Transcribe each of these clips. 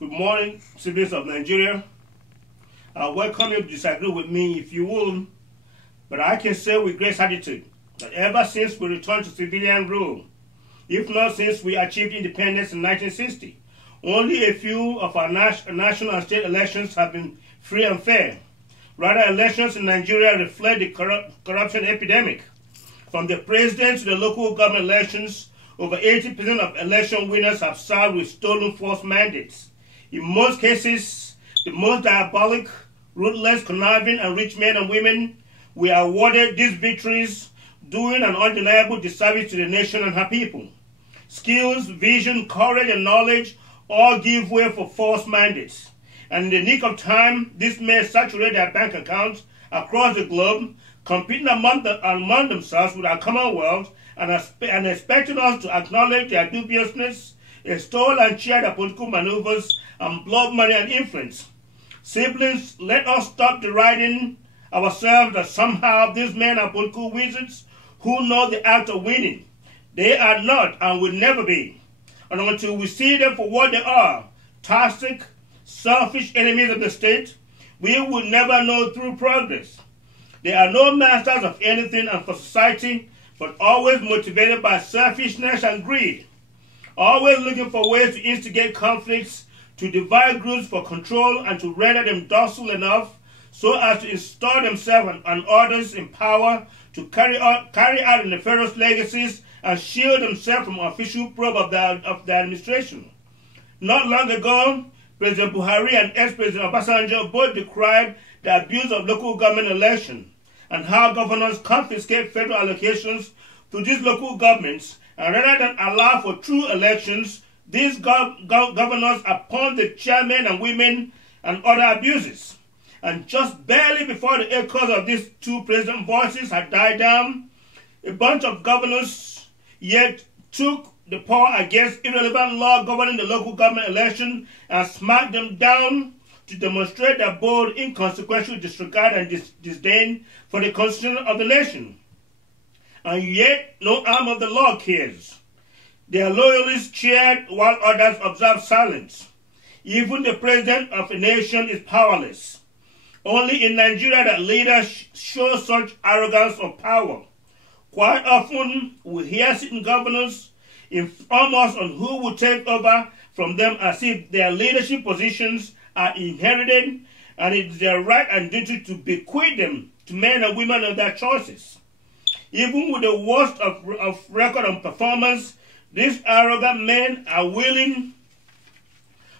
Good morning, citizens of Nigeria. I welcome you to disagree with me if you will, but I can say with great certitude that ever since we returned to civilian rule, if not since we achieved independence in 1960, only a few of our national and state elections have been free and fair. Rather, elections in Nigeria reflect the corruption epidemic. From the president to the local government elections, over 80% of election winners have served with stolen false mandates. In most cases, the most diabolic, ruthless, conniving, and rich men and women were awarded these victories, doing an undeniable disservice to the nation and her people. Skills, vision, courage, and knowledge all give way for false mandates. And in the nick of time, these men saturate their bank accounts across the globe, competing among themselves with our commonwealth and expecting us to acknowledge their dubiousness, extol and cheer their political maneuvers, and blood money and influence. Siblings, let us stop deriding ourselves that somehow these men are political wizards who know the act of winning. They are not and will never be. And until we see them for what they are, toxic, selfish enemies of the state, we will never know true progress. They are no masters of anything and for society, but always motivated by selfishness and greed, always looking for ways to instigate conflicts, to divide groups for control, and to render them docile enough so as to install themselves and others in power to carry out nefarious legacies and shield themselves from official probe of the administration. Not long ago, President Buhari and ex-President Obasanjo both decried the abuse of local government election and how governors confiscate federal allocations to these local governments, and rather than allow for true elections, these governors appoint the chairmen and women and other abuses. And just barely before the echoes of these two president voices had died down, a bunch of governors yet took the power against irrelevant law governing the local government election and smacked them down to demonstrate their bold, inconsequential disregard and disdain for the constitution of the nation. And yet, no arm of the law cares. Their loyalists cheered while others observed silence. Even the president of a nation is powerless. Only in Nigeria that leaders show such arrogance of power. Quite often, we hear sitting governors inform us on who will take over from them as if their leadership positions are inherited and it is their right and duty to bequeath them to men and women of their choices. Even with the worst of record and performance, these arrogant men are willing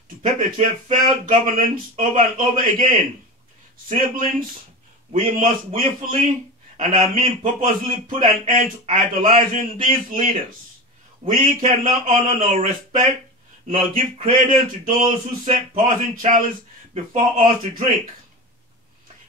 to perpetuate failed governance over and over again. Siblings, we must willfully, and I mean purposely, put an end to idolizing these leaders. We cannot honor nor respect nor give credence to those who set poison chalice before us to drink.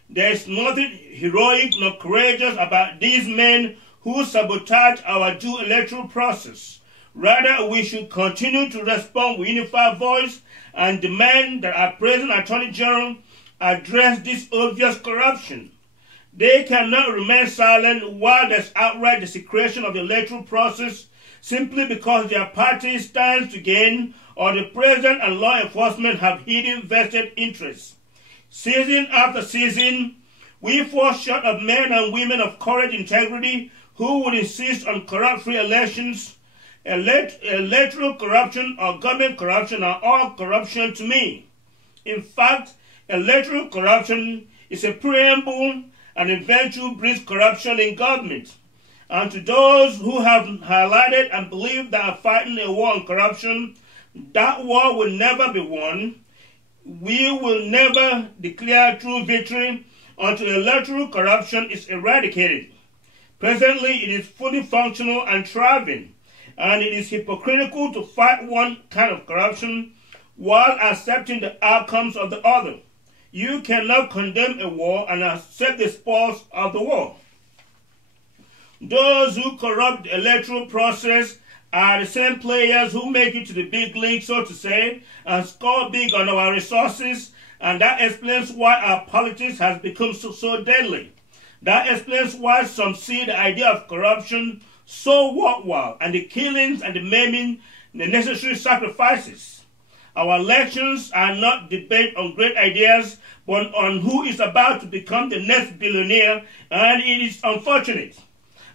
There is nothing heroic nor courageous about these men who sabotage our due electoral process. Rather, we should continue to respond with unified voice and demand that our present Attorney General address this obvious corruption. They cannot remain silent while there's outright desecration of the electoral process simply because their party stands to gain or the president and law enforcement have hidden vested interests. Season after season, we fall short of men and women of courage and integrity who would insist on corrupt-free elections. Electoral corruption or government corruption are all corruption to me. In fact, electoral corruption is a preamble and eventual breeds corruption in government. And to those who have highlighted and believe that are fighting a war on corruption, that war will never be won. We will never declare true victory until electoral corruption is eradicated. Presently, it is fully functional and thriving, and it is hypocritical to fight one kind of corruption while accepting the outcomes of the other. You cannot condemn a war and accept the spoils of the war. Those who corrupt the electoral process are the same players who make it to the big league, so to say, and score big on our resources, and that explains why our politics has become so deadly. That explains why some see the idea of corruption so worthwhile, and the killings and the maiming, the necessary sacrifices. Our elections are not debate on great ideas, but on who is about to become the next billionaire, and it is unfortunate.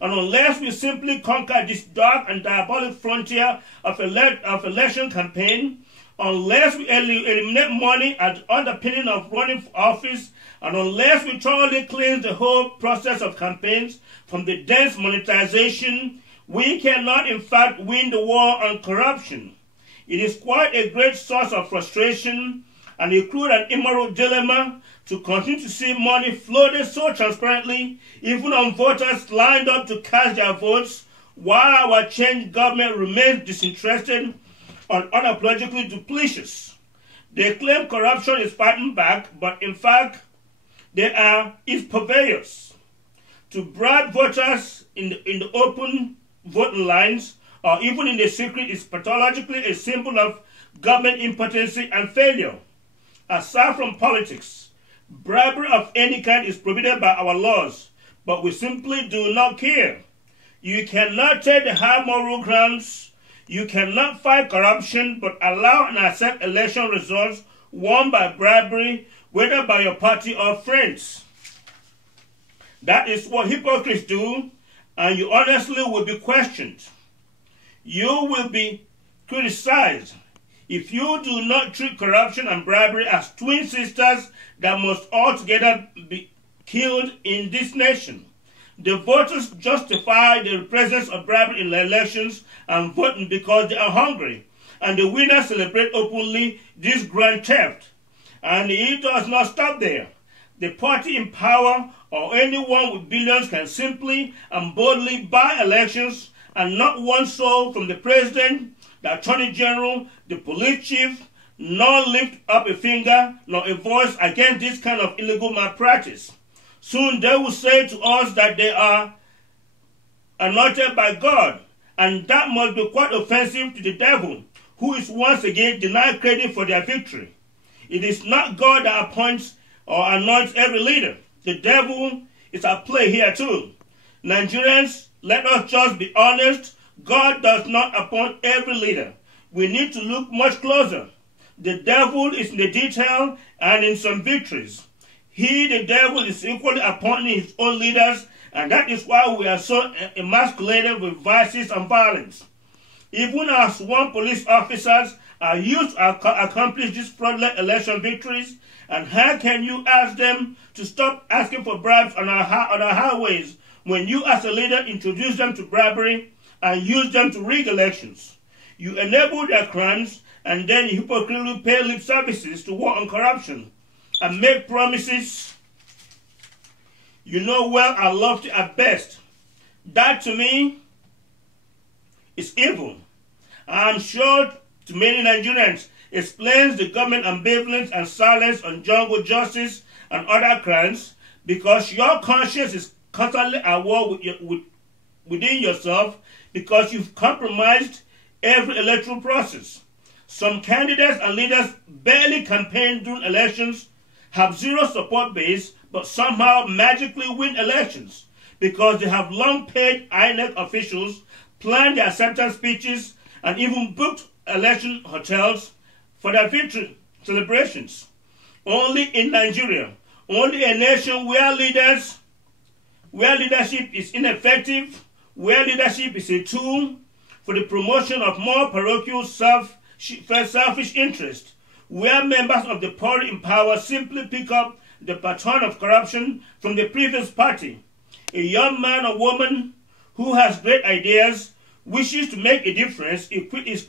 And unless we simply conquer this dark and diabolic frontier of election campaign, unless we eliminate money as underpinning of running for office, and unless we thoroughly cleanse the whole process of campaigns from the dense monetization, we cannot in fact win the war on corruption. It is quite a great source of frustration and a cruel and immoral dilemma to continue to see money floated so transparently, even on voters lined up to cast their votes, while our changed government remains disinterested and unapologetically duplicitous. They claim corruption is fighting back, but in fact, is purveyors. To bribe voters in the open voting lines, or even in the secret, is pathologically a symbol of government impotency and failure. Aside from politics, bribery of any kind is prohibited by our laws, but we simply do not care. You cannot take the high moral grounds. You cannot fight corruption, but allow and accept election results won by bribery, whether by your party or friends. That is what hypocrites do, and you honestly will be questioned. You will be criticized if you do not treat corruption and bribery as twin sisters that must altogether be killed in this nation. The voters justify the presence of bribery in the elections and voting because they are hungry, and the winners celebrate openly this grand theft. And it does not stop there. The party in power or anyone with billions can simply and boldly buy elections, and not one soul from the president, the attorney general, the police chief, nor lift up a finger nor a voice against this kind of illegal malpractice. Soon they will say to us that they are anointed by God, and that must be quite offensive to the devil, who is once again denied credit for their victory. It is not God that appoints or anoints every leader. The devil is at play here too. Nigerians, let us just be honest. God does not appoint every leader. We need to look much closer. The devil is in the detail and in some victories. He, the devil, is equally appointing his own leaders, and that is why we are so emasculated with vices and violence. Even our sworn police officers are used to accomplish these fraudulent election victories, and how can you ask them to stop asking for bribes on our highways when you as a leader introduce them to bribery and use them to rig elections? You enable their crimes, and then you hypocritically pay lip services to war on corruption and make promises you know well are lofty at best. That to me is evil. I'm sure to many Nigerians explains the government ambivalence and silence on jungle justice and other crimes, because your conscience is constantly at war within yourself, because you've compromised every electoral process. Some candidates and leaders barely campaign during elections, have zero support base, but somehow magically win elections because they have long-paid INEC officials, planned their acceptance speeches, and even booked election hotels for their victory celebrations. Only in Nigeria, only a nation where leadership is ineffective, where leadership is a tool for the promotion of more parochial selfish interest, where members of the party in power simply pick up the baton of corruption from the previous party. A young man or woman who has great ideas, wishes to make a difference, is